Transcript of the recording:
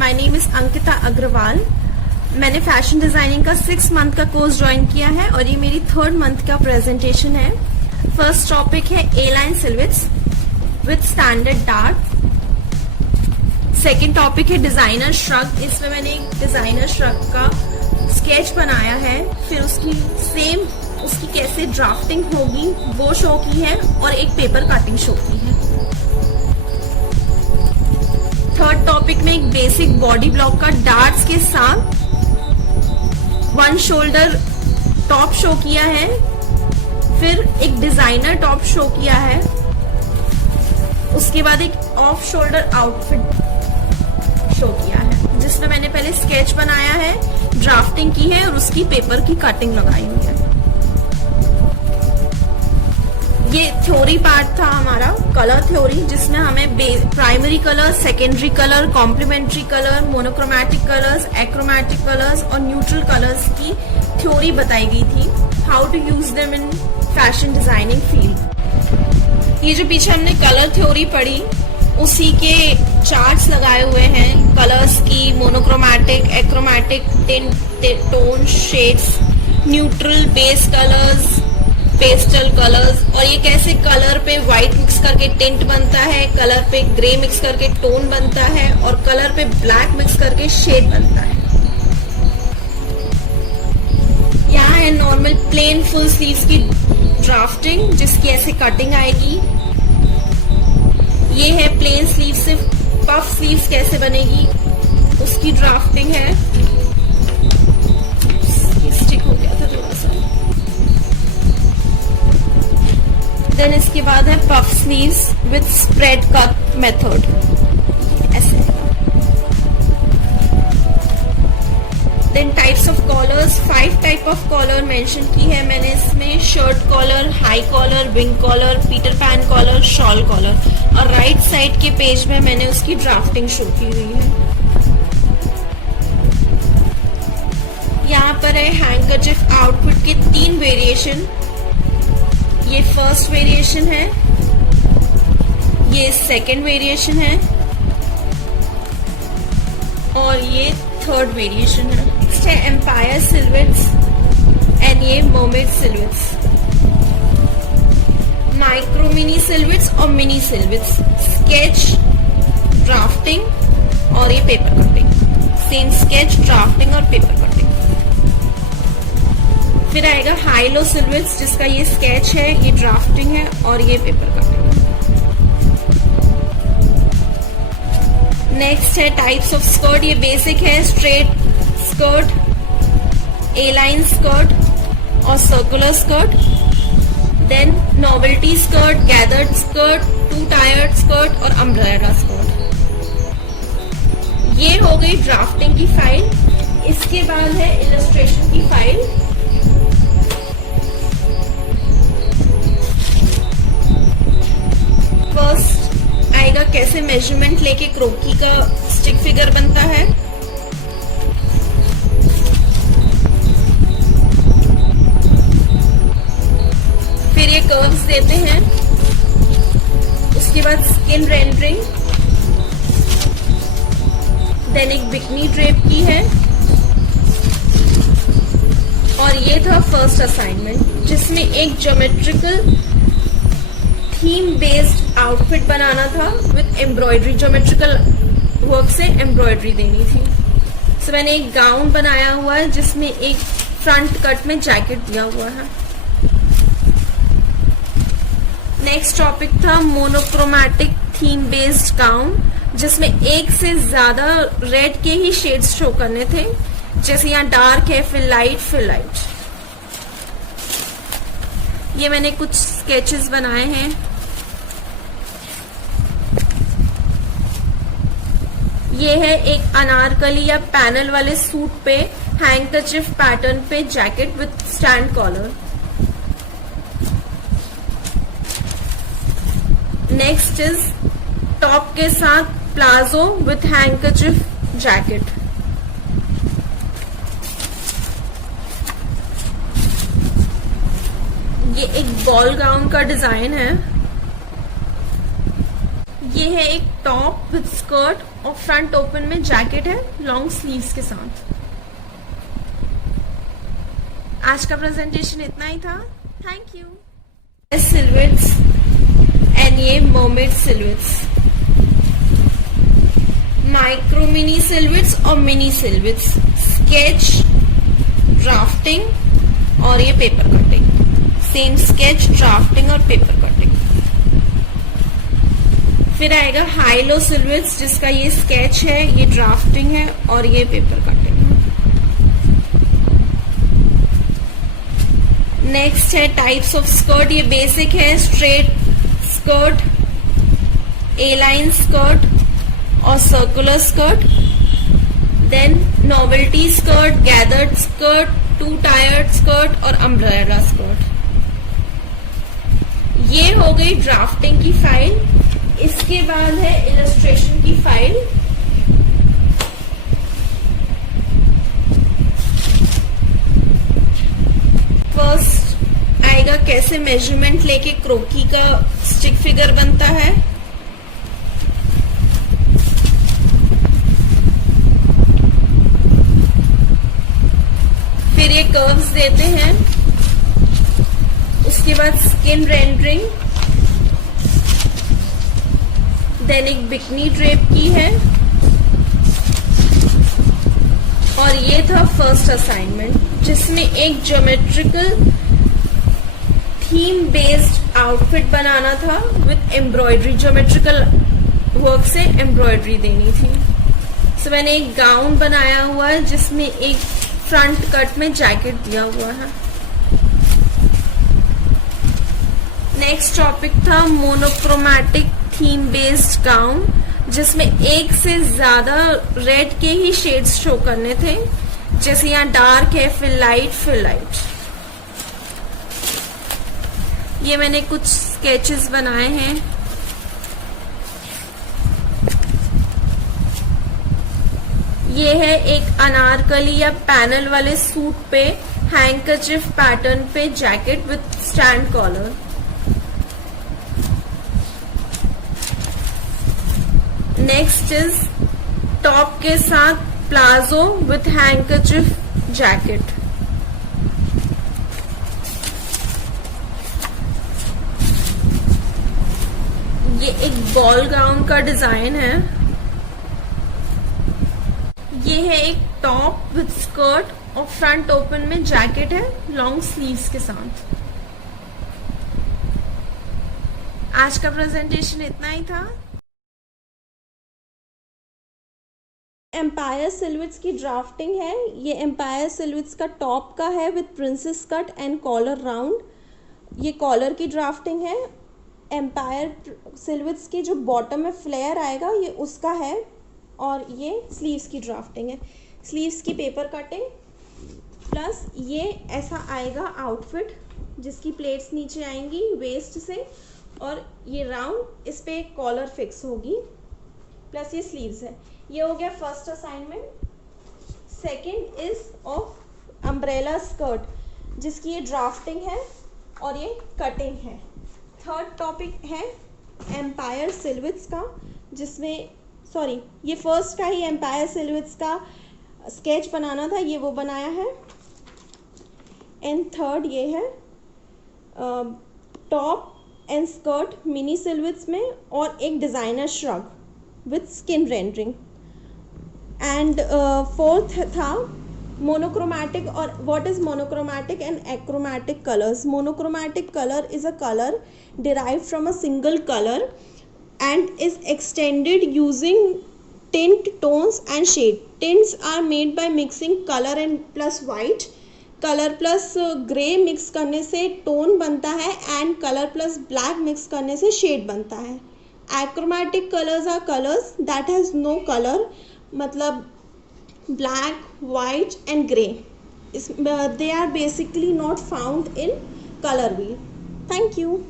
My name is Ankita Agarwal. मैंने fashion designing का 6 month का कोर्स ज्वाइन किया है और ये मेरी 3rd मंथ का प्रेजेंटेशन है। फर्स्ट टॉपिक है A line silhouettes with standard dart. Second topic है डिजाइनर श्रग। इसमें मैंने एक डिजाइनर श्रग का स्केच बनाया है, फिर उसकी कैसे ड्राफ्टिंग होगी वो शो की है और एक पेपर कटिंग शो की है। थर्ड टॉपिक में एक बेसिक बॉडी ब्लॉक का डार्ट्स के साथ 1 शोल्डर टॉप शो किया है, फिर एक डिजाइनर टॉप शो किया है, उसके बाद एक ऑफ शोल्डर आउटफिट शो किया है, जिसमें मैंने पहले स्केच बनाया है, ड्राफ्टिंग की है और उसकी पेपर की कटिंग लगाई हुई है। ये थ्योरी पार्ट था हमारा, कलर थ्योरी, जिसमें हमें primary colour, secondary colour, complementary colour, monochromatic colours, achromatic colours और न्यूट्रल कलर्स की थ्योरी बताई गई थी, how to use them in fashion designing field. ये जो पीछे हमने कलर थ्योरी पढ़ी उसी के चार्ट्स लगाए हुए हैं, कलर्स की, monochromatic, achromatic, tone, shades, neutral, base colours, pastel colours, और ये कैसे कलर पे व्हाइट मिक्स करके टिंट बनता है, कलर पे ग्रे मिक्स करके टोन बनता है और कलर पे ब्लैक मिक्स करके शेड बनता है। यहाँ है नॉर्मल प्लेन फुल स्लीव्स की ड्राफ्टिंग, जिसकी ऐसे कटिंग आएगी। ये है प्लेन स्लीव से पफ स्लीव्स कैसे बनेगी उसकी ड्राफ्टिंग है। स्टिक हो गया था थोड़ा सा। देन इसके बाद है puff sleeves with spread cut method, ऐसे। Then types of collars, 5 type of collar mention की है मैंने इसमें, shirt collar, high collar, wing collar, Peter Pan collar, shawl collar, और राइट साइड के पेज में मैंने उसकी ड्राफ्टिंग शो की हुई है। यहाँ पर है हैंकरचिफ आउटफिट के 3 वेरिएशन। ये फर्स्ट वेरिएशन है, ये सेकंड वेरिएशन है और ये थर्ड वेरिएशन है। नेक्स्ट है एम्पायर सिलुएट्स एंड ये mermaid silhouettes, micro mini silhouettes और मिनी सिलुएट्स, स्केच, ड्राफ्टिंग और ये paper cutting. Same sketch, drafting और पेपर कटिंग। फिर आएगा हाई लो सिलुएट्स, जिसका ये स्केच है, ये ड्राफ्टिंग है और ये पेपर कटिंग है। नेक्स्ट है टाइप्स ऑफ स्कर्ट। ये बेसिक है, straight skirt, A line skirt और circular skirt. Then novelty skirt, gathered skirt, 2 tiered skirt और अम्ब्रेला स्कर्ट। ये हो गई ड्राफ्टिंग की फाइल। इसके बाद है इलस्ट्रेशन की फाइल। फर्स्ट आएगा कैसे मेजरमेंट लेके क्रोकी का स्टिक फिगर बनता है। फिर ये कर्व्स देते हैं। उसके बाद स्किन रेंडरिंग, देन एक बिकनी ड्रेप की है और ये था फर्स्ट असाइनमेंट, जिसमें एक ज्योमेट्रिकल थीम बेस्ड आउटफिट बनाना था विद एम्ब्रॉयडरी, ज्योमेट्रिकल वर्क से एम्ब्रॉयडरी देनी थी। सो मैंने एक गाउन बनाया हुआ है जिसमें एक फ्रंट कट में जैकेट दिया हुआ है। नेक्स्ट टॉपिक था मोनोक्रोमैटिक थीम बेस्ड गाउन, जिसमें एक से ज्यादा रेड के ही शेड्स शो करने थे, जैसे यहाँ डार्क है, फिर लाइट। ये मैंने कुछ स्केचेस बनाए हैं। ये है एक अनारकली या पैनल वाले सूट पे हैंकरचिफ पैटर्न पे jacket with stand collar. Next is top के साथ प्लाजो विथ हैंकरचिफ जैकेट। ये एक बॉल गाउन का डिजाइन है। ये है एक टॉप विद स्कर्ट और फ्रंट ओपन में जैकेट है लॉन्ग स्लीव्स के साथ। आज का प्रेजेंटेशन इतना ही था। Thank you. सिलवेट्स एंड ये mermaid silhouettes, micro mini silhouettes और मिनी सिलवेट्स, स्केच, ड्राफ्टिंग और ये paper cutting. Same sketch, drafting और पेपर कटिंग। फिर आएगा हाई लो सिलवेट्स जिसका ये स्केच है, ये ड्राफ्टिंग है और ये पेपर कटिंग है। नेक्स्ट है टाइप्स ऑफ स्कर्ट। ये बेसिक है, straight skirt, A line skirt और circular skirt. Then novelty skirt, gathered skirt, two tiered skirt और अम्ब्रेला स्कर्ट। ये हो गई ड्राफ्टिंग की फाइल। इसके बाद है इलस्ट्रेशन की फाइल। फर्स्ट आएगा कैसे मेजरमेंट लेके क्रोकी का स्टिक फिगर बनता है। फिर ये कर्व्स देते हैं। उसके बाद स्किन रेंडरिंग, देन एक बिकनी ड्रेप की है। और ये था फर्स्ट असाइनमेंट जिसमें एक ज्योमेट्रिकल थीम बेस्ड आउटफिट बनाना था विद एम्ब्रॉयडरी। ज्योमेट्रिकल वर्क से एम्ब्रॉयडरी देनी थी। सो मैंने एक गाउन बनाया हुआ है जिसमें एक फ्रंट कट में जैकेट दिया हुआ है। नेक्स्ट टॉपिक था मोनोक्रोमैटिक थीम बेस्ड गाउन जिसमें एक से ज्यादा रेड के ही शेड्स शो करने थे। जैसे यहाँ डार्क है, फिर लाइट, फिर लाइट। ये मैंने कुछ स्केचेस बनाए हैं। ये है एक अनारकली या पैनल वाले सूट पे हैंकरचिफ पैटर्न पे jacket with stand collar. Next is top के साथ प्लाजो विथ हैंकरचिफ जैकेट। ये एक बॉल गाउन का डिजाइन है। ये है एक टॉप विथ स्कर्ट और फ्रंट ओपन में जैकेट है लॉन्ग स्लीव्स के साथ। आज का प्रेजेंटेशन इतना ही था। एम्पायर सिलवेट्स की ड्राफ्टिंग है। ये एम्पायर सिलवेट्स का टॉप का है with princess cut and collar round. ये कॉलर की ड्राफ्टिंग है। एम्पायर सिलवेट्स की जो बॉटम में फ्लेयर आएगा ये उसका है। और ये स्लीव्स की ड्राफ्टिंग है। स्लीव्स की पेपर कटिंग प्लस ये ऐसा आएगा आउटफिट जिसकी प्लेट्स नीचे आएंगी वेस्ट से और ये राउंड, इस पे एक कॉलर फिक्स होगी प्लस ये स्लीव्स है। ये हो गया first assignment. Second is of umbrella skirt जिसकी ये ड्राफ्टिंग है और ये कटिंग है। थर्ड टॉपिक है एम्पायर सिलवेट्स का जिसमें ये फर्स्ट का ही एम्पायर सिलवेट्स का स्केच बनाना था, ये वो बनाया है। एंड थर्ड ये है टॉप एंड स्कर्ट मिनी सिलवेट्स में और एक designer shrug with skin rendering. And fourth था मोनोक्रोमैटिक। और what is monochromatic and achromatic colours. Monochromatic color is a color derived from a single color and is extended using tint, tones and shade. Tints are made by mixing color and plus white. Color plus grey mix करने से tone बनता है and color plus black mix करने से shade बनता है. Achromatic colors are colors that has no color, मतलब black, white and grey. They are basically not found in color wheel. Thank you.